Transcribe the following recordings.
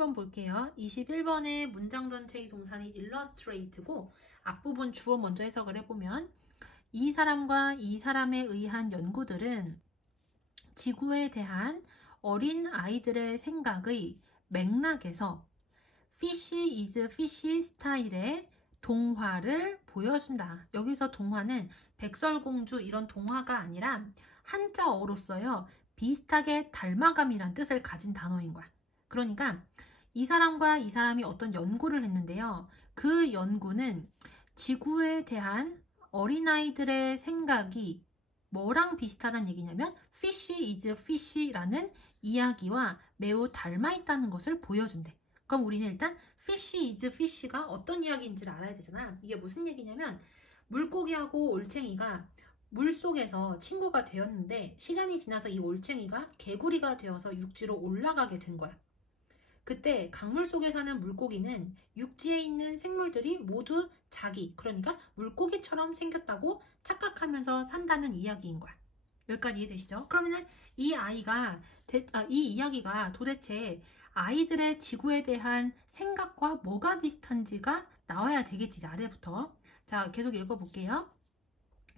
21번 볼게요. 21번의 문장 전체의 동사는 illustrate고 앞부분 주어 먼저 해석을 해보면 이 사람과 이 사람에 의한 연구들은 지구에 대한 어린 아이들의 생각의 맥락에서 fish is fish 스타일의 동화를 보여준다. 여기서 동화는 백설공주 이런 동화가 아니라 한자어로서요. 비슷하게 닮아감이란 뜻을 가진 단어인 거야. 그러니까 이 사람과 이 사람이 어떤 연구를 했는데요. 그 연구는 지구에 대한 어린아이들의 생각이 뭐랑 비슷하다는 얘기냐면 fish is fish라는 이야기와 매우 닮아있다는 것을 보여준대. 그럼 우리는 일단 fish is fish가 어떤 이야기인지를 알아야 되잖아. 이게 무슨 얘기냐면 물고기하고 올챙이가 물속에서 친구가 되었는데 시간이 지나서 이 올챙이가 개구리가 되어서 육지로 올라가게 된 거야. 그때 강물 속에 사는 물고기는 육지에 있는 생물들이 모두 자기, 그러니까 물고기처럼 생겼다고 착각하면서 산다는 이야기인 거야. 여기까지 이해되시죠? 그러면은 이 이야기가 도대체 아이들의 지구에 대한 생각과 뭐가 비슷한지가 나와야 되겠지, 아래부터. 자, 계속 읽어볼게요.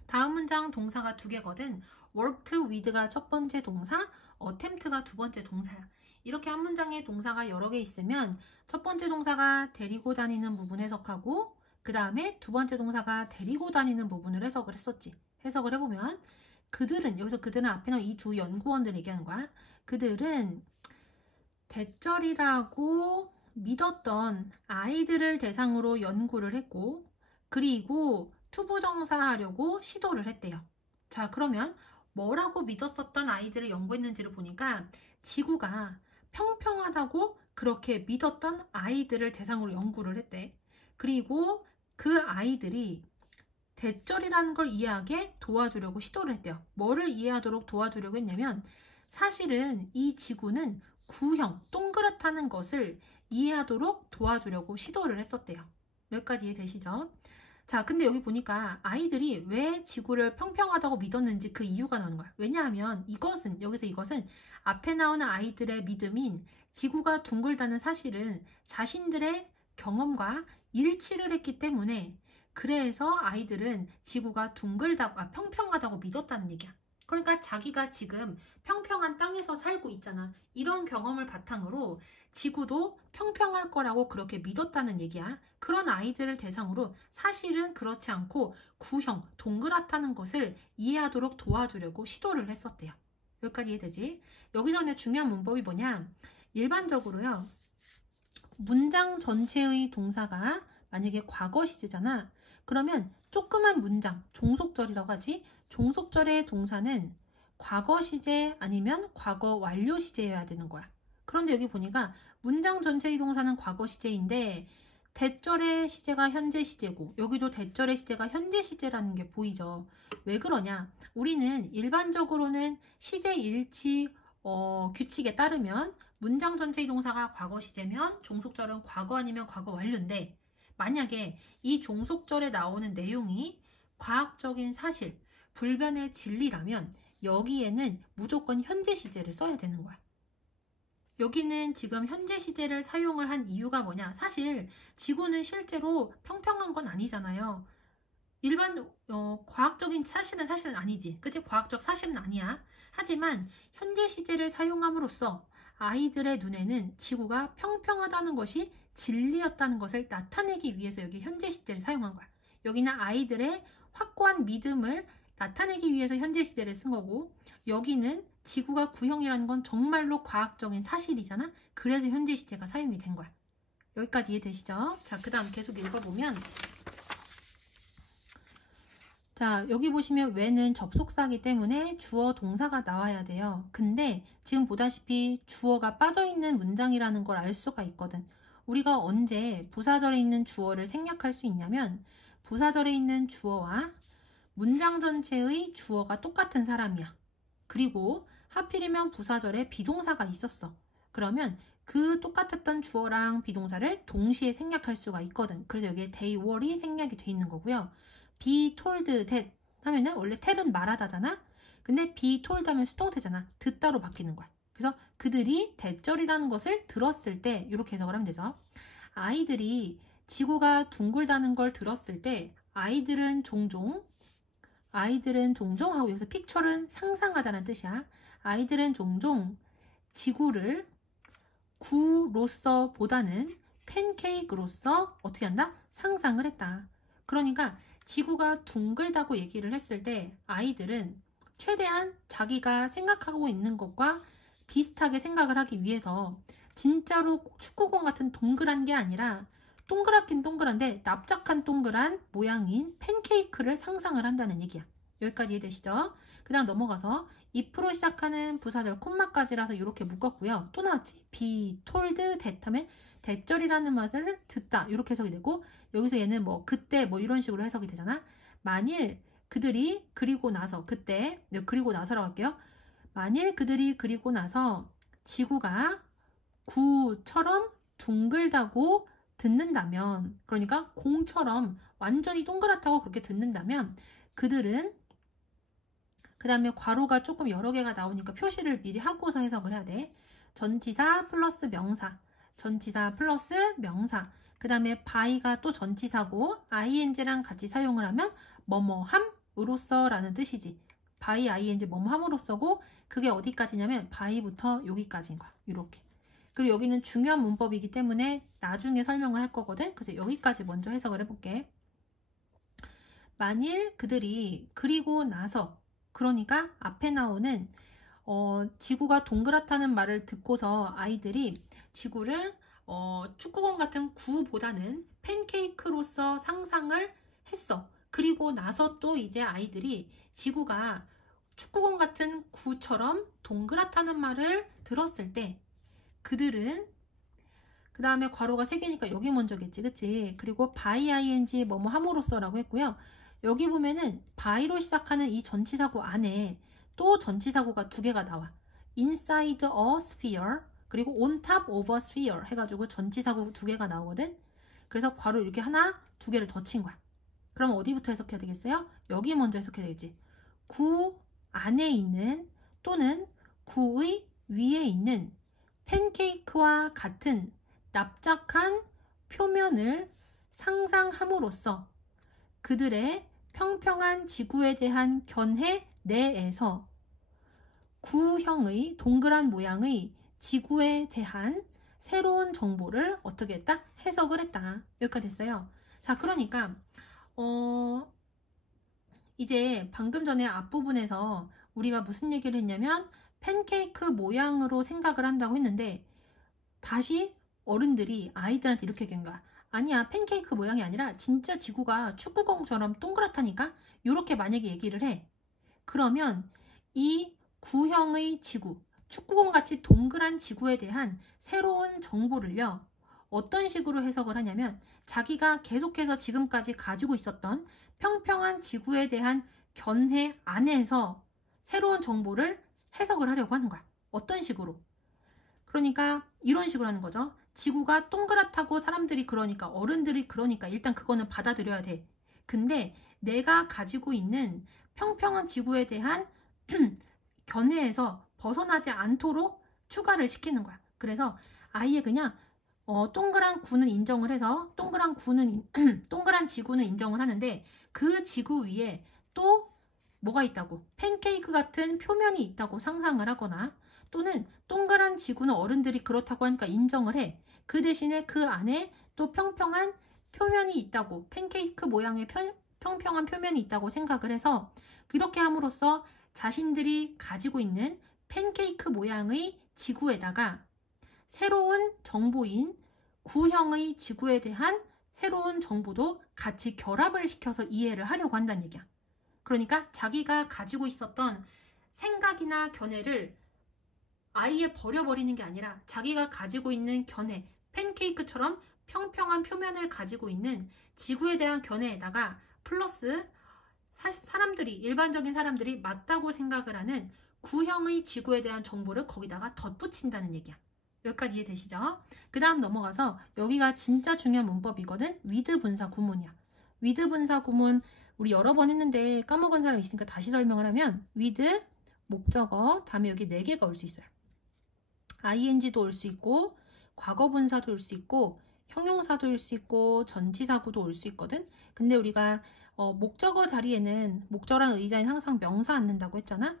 다음 문장 동사가 두 개거든. worked with가 첫 번째 동사, attempt가 두 번째 동사야. 이렇게 한 문장에 동사가 여러 개 있으면 첫 번째 동사가 데리고 다니는 부분 해석하고 그 다음에 두 번째 동사가 데리고 다니는 부분을 해석을 했었지. 해석을 해보면 그들은, 여기서 그들은 앞에 나온 이 두 연구원들 얘기하는 거야. 그들은 대절이라고 믿었던 아이들을 대상으로 연구를 했고 그리고 투부정사하려고 시도를 했대요. 자, 그러면 뭐라고 믿었었던 아이들을 연구했는지를 보니까 지구가 평평하다고 그렇게 믿었던 아이들을 대상으로 연구를 했대. 그리고 그 아이들이 대절이라는 걸 이해하게 도와주려고 시도를 했대요. 뭐를 이해하도록 도와주려고 했냐면 사실은 이 지구는 구형, 동그랗다는 것을 이해하도록 도와주려고 시도를 했었대요. 여기까지 이해되시죠? 자, 근데 여기 보니까 아이들이 왜 지구를 평평하다고 믿었는지 그 이유가 나오는 거야. 왜냐하면 여기서 이것은 앞에 나오는 아이들의 믿음인 지구가 둥글다는 사실은 자신들의 경험과 일치를 했기 때문에 그래서 아이들은 지구가 평평하다고 믿었다는 얘기야. 그러니까 자기가 지금 평평한 땅에서 살고 있잖아. 이런 경험을 바탕으로 지구도 평평할 거라고 그렇게 믿었다는 얘기야. 그런 아이들을 대상으로 사실은 그렇지 않고 구형, 동그랗다는 것을 이해하도록 도와주려고 시도를 했었대요. 여기까지 이해되지? 여기서 근데 중요한 문법이 뭐냐? 일반적으로요. 문장 전체의 동사가 만약에 과거 시제잖아. 그러면 조그만 문장, 종속절이라고 하지. 종속절의 동사는 과거 시제 아니면 과거 완료 시제여야 되는 거야. 그런데 여기 보니까 문장 전체의 동사는 과거 시제인데 대절의 시제가 현재 시제고 여기도 대절의 시제가 현재 시제라는 게 보이죠. 왜 그러냐? 우리는 일반적으로는 시제 일치 규칙에 따르면 문장 전체의 동사가 과거 시제면 종속절은 과거 아니면 과거 완료인데 만약에 이 종속절에 나오는 내용이 과학적인 사실, 불변의 진리라면 여기에는 무조건 현재 시제를 써야 되는 거야. 여기는 지금 현재 시제를 사용을 한 이유가 뭐냐? 사실 지구는 실제로 평평한 건 아니잖아요. 일반 과학적인 사실은 아니지. 그치? 과학적 사실은 아니야. 하지만 현재 시제를 사용함으로써 아이들의 눈에는 지구가 평평하다는 것이 진리였다는 것을 나타내기 위해서 여기 현재 시제를 사용한 거야. 여기는 아이들의 확고한 믿음을 나타내기 위해서 현재 시제를 쓴 거고 여기는 지구가 구형이라는 건 정말로 과학적인 사실이잖아. 그래서 현재 시제가 사용이 된 거야. 여기까지 이해되시죠? 자, 그 다음 계속 읽어보면 자, 여기 보시면 왜는 접속사이기 때문에 주어 동사가 나와야 돼요. 근데 지금 보다시피 주어가 빠져있는 문장이라는 걸 알 수가 있거든. 우리가 언제 부사절에 있는 주어를 생략할 수 있냐면 부사절에 있는 주어와 문장 전체의 주어가 똑같은 사람이야. 그리고 하필이면 부사절에 비동사가 있었어. 그러면 그 똑같았던 주어랑 비동사를 동시에 생략할 수가 있거든. 그래서 여기에 they were이 생략이 돼 있는 거고요. be told that 하면은 원래 tell은 말하다잖아. 근데 be told 하면 수동태잖아. 듣다로 바뀌는 거야. 그래서 그들이 대절이라는 것을 들었을 때 이렇게 해석을 하면 되죠. 아이들이 지구가 둥글다는 걸 들었을 때 아이들은 종종 하고 여기서 픽처는 상상하다는 뜻이야. 아이들은 종종 지구를 구로서 보다는 팬케이크로서 어떻게 한다? 상상을 했다. 그러니까 지구가 둥글다고 얘기를 했을 때 아이들은 최대한 자기가 생각하고 있는 것과 비슷하게 생각을 하기 위해서 진짜로 축구공 같은 동그란 게 아니라 동그랗긴 동그란데 납작한 동그란 모양인 팬케이크를 상상을 한다는 얘기야. 여기까지 이해되시죠? 그 다음 넘어가서 if로 시작하는 부사절 콤마까지라서 이렇게 묶었고요. 또 나왔지. be told that 하면 대절이라는 말을 듣다 이렇게 해석이 되고 여기서 얘는 뭐 그때 뭐 이런 식으로 해석이 되잖아. 만일 그들이 그리고 나서 그때 그리고 나서라고 할게요. 만일 그들이 그리고 나서 지구가 구처럼 둥글다고 듣는다면 그러니까 공처럼 완전히 동그랗다고 그렇게 듣는다면 그들은 그 다음에 괄호가 조금 여러 개가 나오니까 표시를 미리 하고서 해석을 해야 돼. 전치사 플러스 명사 전치사 플러스 명사 그 다음에 by가 또 전치사고 ing랑 같이 사용을 하면 뭐뭐함으로써 라는 뜻이지. by ing 뭐뭐함으로써고 그게 어디까지냐면 by부터 여기까지인 거야. 이렇게. 그리고 여기는 중요한 문법이기 때문에 나중에 설명을 할 거거든. 그래서 여기까지 먼저 해석을 해볼게. 만일 그들이 그리고 나서 그러니까 앞에 나오는 지구가 동그랗다는 말을 듣고서 아이들이 지구를 축구공 같은 구보다는 팬케이크로서 상상을 했어. 그리고 나서 또 이제 아이들이 지구가 축구공 같은 구처럼 동그랗다는 말을 들었을 때 그들은 그 다음에 괄호가 3개니까 여기 먼저겠지. 그치? 그리고 by ing 뭐뭐 함으로써 라고 했고요. 여기 보면은 by로 시작하는 이 전치사구 안에 또 전치사구가 2개가 나와. inside a sphere 그리고 on top of a sphere 해가지고 전치사구 2개가 나오거든. 그래서 괄호 이렇게 하나, 2개를 더 친 거야. 그럼 어디부터 해석해야 되겠어요? 여기 먼저 해석해야 되겠지. 구 안에 있는 또는 구의 위에 있는 팬케이크와 같은 납작한 표면을 상상함으로써 그들의 평평한 지구에 대한 견해 내에서 구형의 동그란 모양의 지구에 대한 새로운 정보를 어떻게 했다? 해석을 했다. 여기까지 됐어요. 자, 그러니까 이제 방금 전에 앞부분에서 우리가 무슨 얘기를 했냐면 팬케이크 모양으로 생각을 한다고 했는데 다시 어른들이 아이들한테 이렇게 얘기한 거야. 아니야, 팬케이크 모양이 아니라 진짜 지구가 축구공처럼 동그랗다니까? 이렇게 만약에 얘기를 해. 그러면 이 구형의 지구, 축구공같이 동그란 지구에 대한 새로운 정보를요. 어떤 식으로 해석을 하냐면 자기가 계속해서 지금까지 가지고 있었던 평평한 지구에 대한 견해 안에서 새로운 정보를 해석을 하려고 하는 거야. 어떤 식으로? 그러니까 이런 식으로 하는 거죠. 지구가 동그랗다고 사람들이 그러니까 어른들이 그러니까 일단 그거는 받아들여야 돼. 근데 내가 가지고 있는 평평한 지구에 대한 견해에서 벗어나지 않도록 추가를 시키는 거야. 그래서 아예 그냥 동그란 구는 인정을 해서 동그란 지구는 인정을 하는데 그 지구 위에 또 뭐가 있다고? 팬케이크 같은 표면이 있다고 상상을 하거나 또는 동그란 지구는 어른들이 그렇다고 하니까 인정을 해. 그 대신에 그 안에 또 평평한 표면이 있다고 팬케이크 모양의 평평한 표면이 있다고 생각을 해서 그렇게 함으로써 자신들이 가지고 있는 팬케이크 모양의 지구에다가 새로운 정보인 구형의 지구에 대한 새로운 정보도 같이 결합을 시켜서 이해를 하려고 한다는 얘기야. 그러니까 자기가 가지고 있었던 생각이나 견해를 아예 버려버리는 게 아니라 자기가 가지고 있는 견해, 팬케이크처럼 평평한 표면을 가지고 있는 지구에 대한 견해에다가 플러스 일반적인 사람들이 맞다고 생각을 하는 구형의 지구에 대한 정보를 거기다가 덧붙인다는 얘기야. 여기까지 이해되시죠? 그 다음 넘어가서 여기가 진짜 중요한 문법이거든. with 분사 구문이야. with 분사 구문 우리 여러 번 했는데 까먹은 사람 있으니까 다시 설명을 하면 with 목적어 다음에 여기 4개가 올 수 있어요. ing도 올 수 있고 과거분사도 올 수 있고 형용사도 올 수 있고 전치사구도 올 수 있거든. 근데 우리가 목적어 자리에는 목적어랑 의자는 항상 명사 앉는다고 했잖아.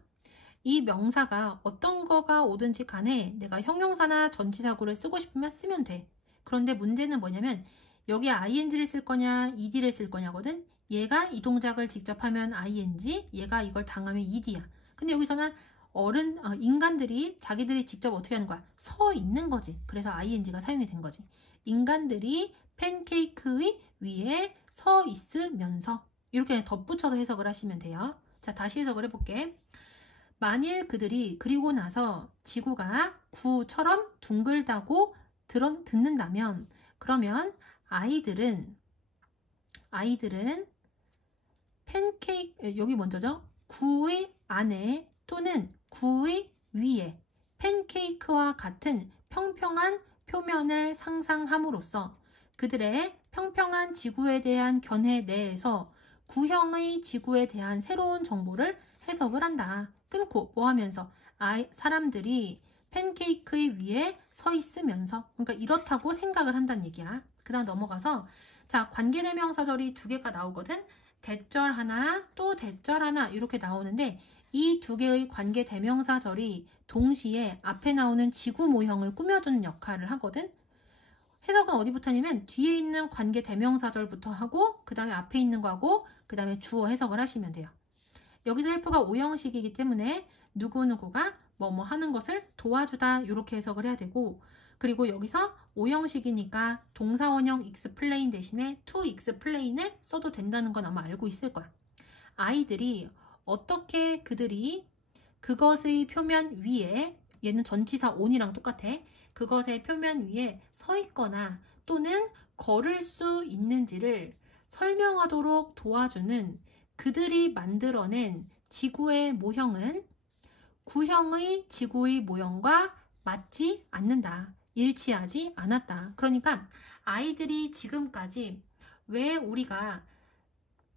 이 명사가 어떤 거가 오든지 간에 내가 형용사나 전치사구를 쓰고 싶으면 쓰면 돼. 그런데 문제는 뭐냐면 여기에 ing를 쓸 거냐 ed를 쓸 거냐거든. 얘가 이 동작을 직접 하면 ing, 얘가 이걸 당하면 ed야. 근데 여기서는 인간들이 자기들이 직접 어떻게 하는 거야? 서 있는 거지. 그래서 ing가 사용이 된 거지. 인간들이 팬케이크의 위에 서 있으면서 이렇게 덧붙여서 해석을 하시면 돼요. 자, 다시 해석을 해볼게. 만일 그들이 그리고 나서 지구가 구처럼 둥글다고 듣는다면 그러면 아이들은 팬케이크 여기 먼저죠. 구의 안에 또는 구의 위에 팬케이크와 같은 평평한 표면을 상상함으로써 그들의 평평한 지구에 대한 견해 내에서 구형의 지구에 대한 새로운 정보를 해석을 한다. 끊고 뭐 하면서 사람들이 팬케이크의 위에 서 있으면서 그러니까 이렇다고 생각을 한다는 얘기야. 그 다음 넘어가서 자 관계대명사절이 두 개가 나오거든. 대절 하나 또 대절 하나 이렇게 나오는데 이 두 개의 관계대명사절이 동시에 앞에 나오는 지구 모형을 꾸며주는 역할을 하거든. 해석은 어디부터 하냐면 뒤에 있는 관계대명사절부터 하고 그 다음에 앞에 있는 거하고 그 다음에 주어 해석을 하시면 돼요. 여기서 헬프가 오형식이기 때문에 누구누구가 뭐뭐 하는 것을 도와주다 이렇게 해석을 해야 되고 그리고 여기서 오형식이니까 동사원형 explain 대신에 to explain을 써도 된다는 건 아마 알고 있을 거야. 아이들이 어떻게 그들이 그것의 표면 위에 얘는 전치사 on이랑 똑같아. 그것의 표면 위에 서 있거나 또는 걸을 수 있는지를 설명하도록 도와주는 그들이 만들어낸 지구의 모형은 구형의 지구의 모형과 맞지 않는다. 일치하지 않았다. 그러니까 아이들이 지금까지 왜 우리가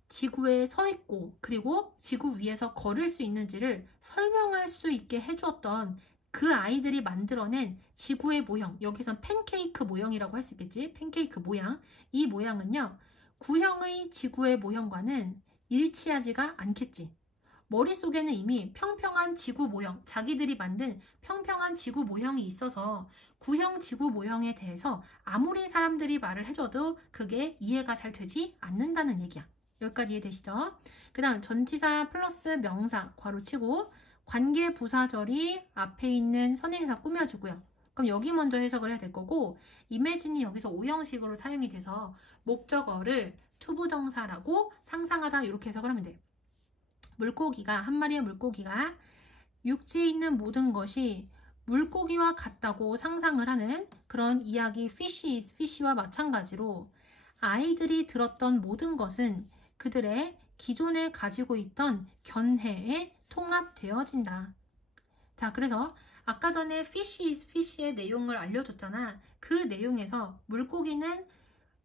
지구에 서 있고 그리고 지구 위에서 걸을 수 있는지를 설명할 수 있게 해주었던 그 아이들이 만들어낸 지구의 모형, 여기선 팬케이크 모형이라고 할 수 있겠지. 팬케이크 모양. 이 모양은요. 구형의 지구의 모형과는 일치하지가 않겠지. 머릿속에는 이미 평평한 지구 모형, 자기들이 만든 평평한 지구 모형이 있어서 구형 지구 모형에 대해서 아무리 사람들이 말을 해줘도 그게 이해가 잘 되지 않는다는 얘기야. 여기까지 이해되시죠? 그 다음 전치사 플러스 명사 괄호치고 관계부사절이 앞에 있는 선행사 꾸며주고요. 그럼 여기 먼저 해석을 해야 될 거고 imagine이 여기서 오형식으로 사용이 돼서 목적어를 투부정사라고 상상하다 이렇게 해석을 하면 돼. 물고기가 한 마리의 물고기가 육지에 있는 모든 것이 물고기와 같다고 상상을 하는 그런 이야기 fish is fish와 마찬가지로 아이들이 들었던 모든 것은 그들의 기존에 가지고 있던 견해에 통합되어진다. 자, 그래서 아까 전에 fish is fish의 내용을 알려줬잖아. 그 내용에서 물고기는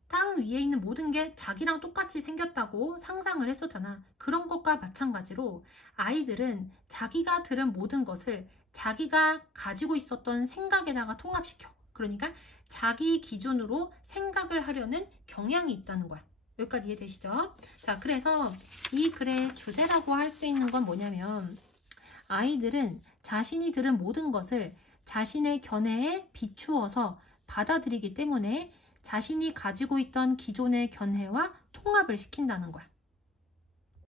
땅 위에 있는 모든 게 자기랑 똑같이 생겼다고 상상을 했었잖아. 그런 것과 마찬가지로 아이들은 자기가 들은 모든 것을 자기가 가지고 있었던 생각에다가 통합시켜. 그러니까 자기 기준으로 생각을 하려는 경향이 있다는 거야. 여기까지 이해되시죠? 자, 그래서 이 글의 주제라고 할 수 있는 건 뭐냐면 아이들은 자신이 들은 모든 것을 자신의 견해에 비추어서 받아들이기 때문에 자신이 가지고 있던 기존의 견해와 통합을 시킨다는 거야.